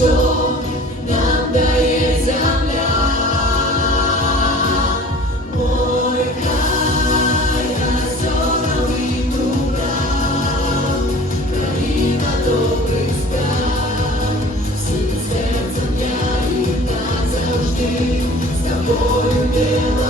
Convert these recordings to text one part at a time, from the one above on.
що нам дає земля. Ой, край озерний дубрав, країна добрих справ, всім серцем я і назавжди з тобою, Білорусь.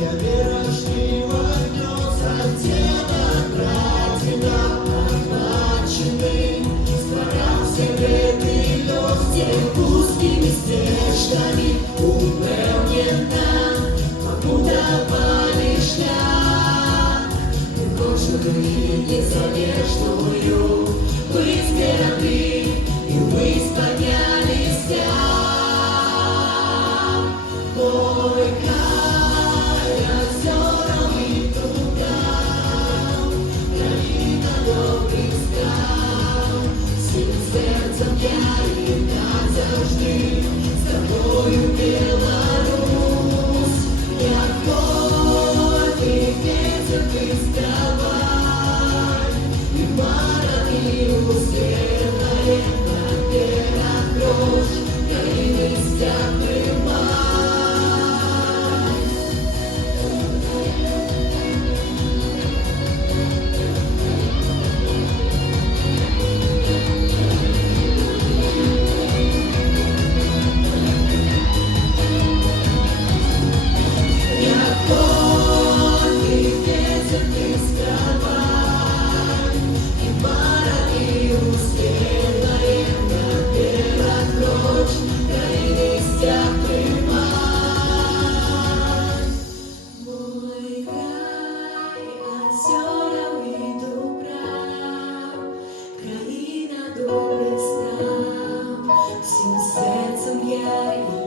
Я верошний войну задела, кратина обмаченный, створявся вредний легкий узкими стежками, упевнена, побудовали шлях. Кожної незалежною ви зберегли і ви споднялися. Ой, край озерний дубрав, країна добрих справ, всім серцем я і назавжди з тобою, Білорусь. Як гордий вітер ти вставай, і барани усилає на терах дрож, країни стяг тримай.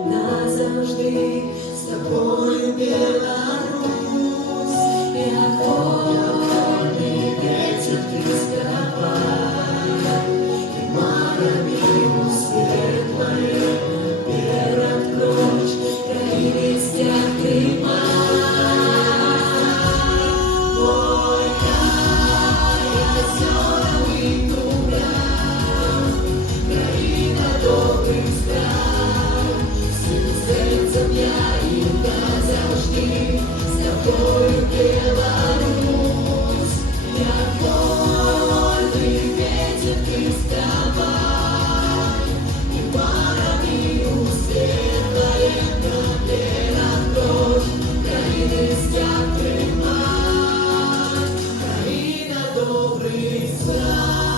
Назавжди з тобою, Білорусь. Як горний вітер ти вставай, і марами усвітлає наперед кроч, країни стяг тримай. Ой, край озерний дубрав, країна добрих справ, серцем я і назавжди з тобою, Білорусь. Як гордий вітер ти вставай, і барани усвітлає на терах дрож, країни стяг тримай, країна добрих справ.